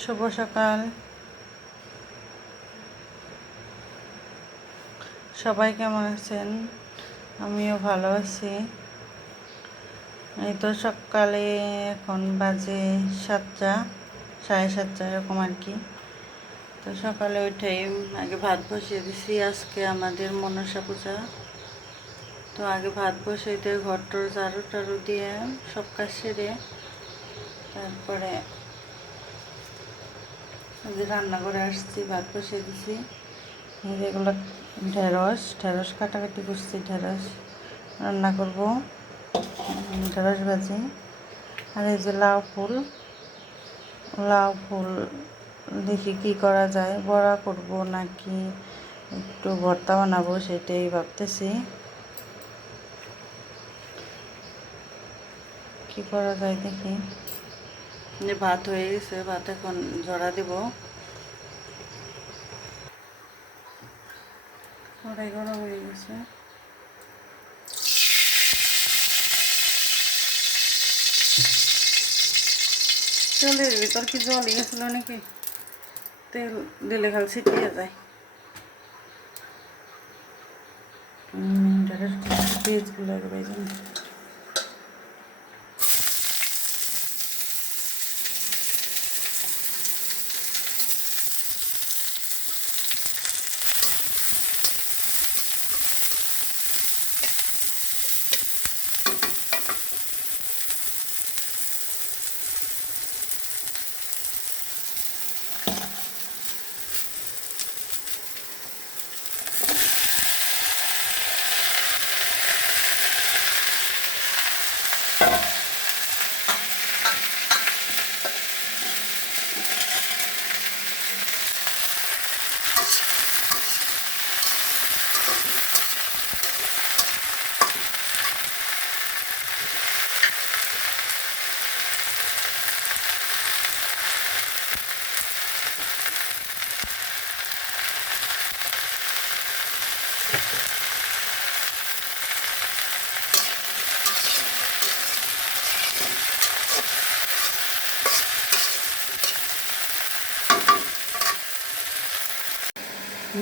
শুভ সকাল। সবাই কেমন আছেন? আমিও ভালো আছি। এই তো সকালে এখন বাজে 7টা, 7:30 এরকম আর কি। তো সকালে উঠেই আগে ভাত বসিয়ে দিছি। আজকে আমাদের মনসা পূজা। তো আগে ভাত বসিয়ে দিয়ে ঘর টর ঝাড়ু টাড়ু দিয়ে সব কাজ সেরে তারপরে রান্না করে আসছি, ভাত বসিয়ে দিছি। এগুলো ঢেঁড়স কাটাকাটি করছি, ঢেঁড়স রান্না করব, ঢেঁড়স ভাজি। আর এই যে লাউ ফুল দেখি কি করা যায়, বড়া করব নাকি একটু ভর্তা বানাবো সেটাই ভাবতেছি। কি করা যায় দেখি। ভাত হয়ে গেছে, ভাত এখন জড়া দেব। কড়াই গরম হয়ে গেছে। তেলের ভিতর কি জল গেছিল নাকি? তেল দিলে খালি ছিটিয়ে যায়। পেঁয়াজগুলো একবার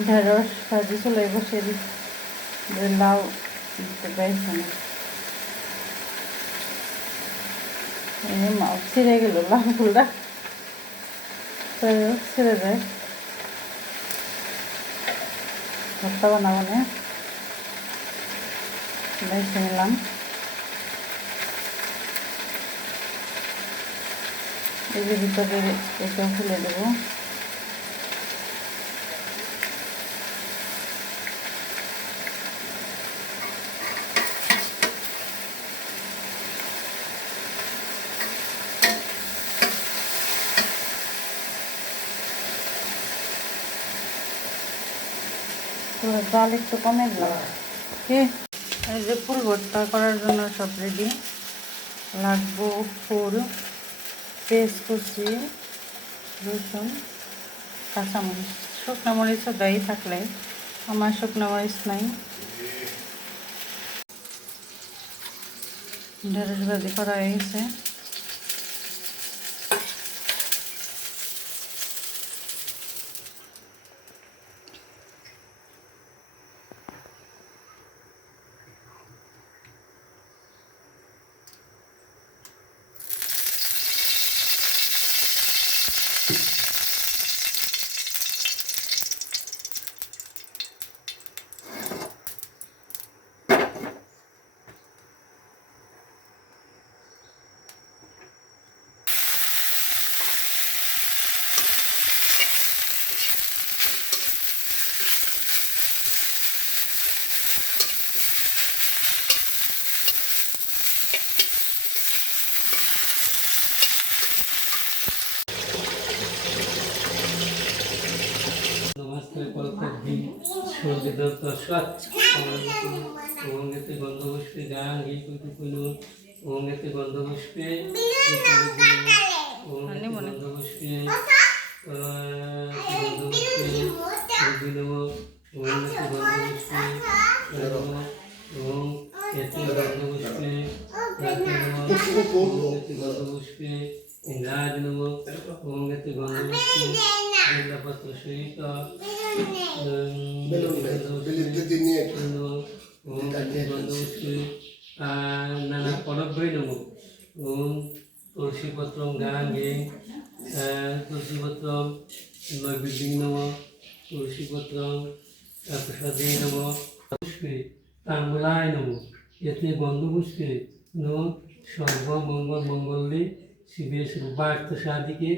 ঢেঁড়স ভাজি চলে বসিয়ে দিচ্ছি। লাউ দিতে পারছি না, মাছ ছিঁড়ে গেল, লাউ ফুলটা ছিঁড়ে যায়। ভর্তা বানাবো না, বেছে নিলাম। এই যে ভিতরে এটা খুলে দেবো। জাল একটু কমে দিলাম। এই যে ফুল ভর্তা করার জন্য সব রেডি। লাগবো ফুল, পেঁয়াজ কুচি, রসুন, কাঁচামরিচ। শুকনো মরিচও দেয় থাকলে, আমার শুকনো মরিচ নাই। ঢেঁড়স ভাজি করা হয়ে গেছে। নমস্কার কলকাতা সূর্য দর্শক ওঙ্গেতে গন্ধপুষ্পে গান এই কুতুকুলু ওঙ্গেতে গন্ধপুষ্পে ওঙ্গেতে গন্ধপুষ্পে গন্ধপুষ্পে দিনব ওঙ্গেতে গন্ধপুষ্পে ওং এতে গন্ধপুষ্পে ওঙ্গেতে গন্ধপুষ্পে ইন্দ্রাজ নম ওং এতে গন্ধপুষ্পে বেলপত্র সহিত ওং এতে গন্ধপুষ্পে নানা পরব্রই নম ওং তুলসীপত্র গাঙ্গে তুলসীপত্র নৈবেদ্যং নম তুলসীপত্র প্রসাদে নম পুষ্পে তাম্বুলায় নম এতে গন্ধপুষ্পে নম সর্বমঙ্গল মঙ্গলে শিবে সর্বার্থ সাধিকে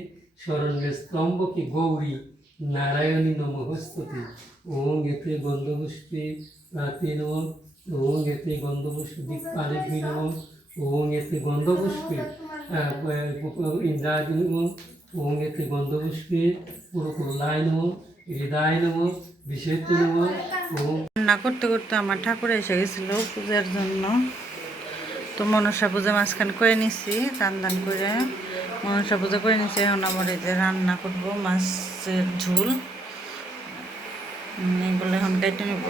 শরণ্যে স্তম্ভকে গৌরী নারায়ণী নমস্তুতে ওং এতে গন্ধপুষ্পে রাতে নম ওং এতে গন্ধপুষ্পে দীপালিভি নম ওং এতে গন্ধপুষ্পে ইন্দ্রাজ নম ওং এতে গন্ধপুষ্পে পুরকুল্লায় নম হৃদয় নম বিশেষ নম ওং। রান্না করতে করতে আমার ঠাকুর এসে গেছিল পূজার জন্য, তো মনসা পূজা মাঝখান করে নিছি, দান দান করে মনসা পূজা করে নিছি। এখন আমার এই যে রান্না করবো মাছের ঝোল, এগুলো এখন কেটে নেব।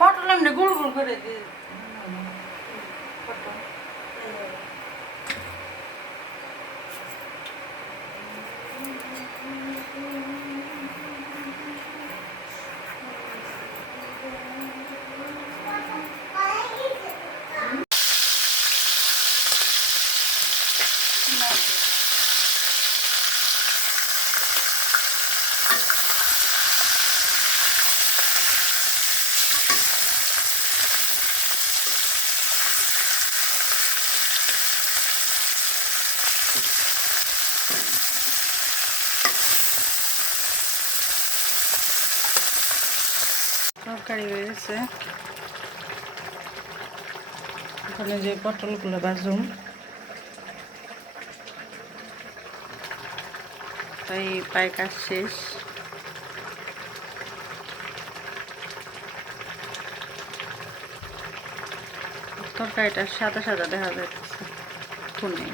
পটল এমনি গোল গোল করে দিয়ে পটল তরকারি হয়ে গেছে। ওখানে যে পটলগুলো ভাজুম, তাই প্রায় কাজ শেষ। তরকারিটা সাদা সাদা দেখা যাচ্ছে, কোনে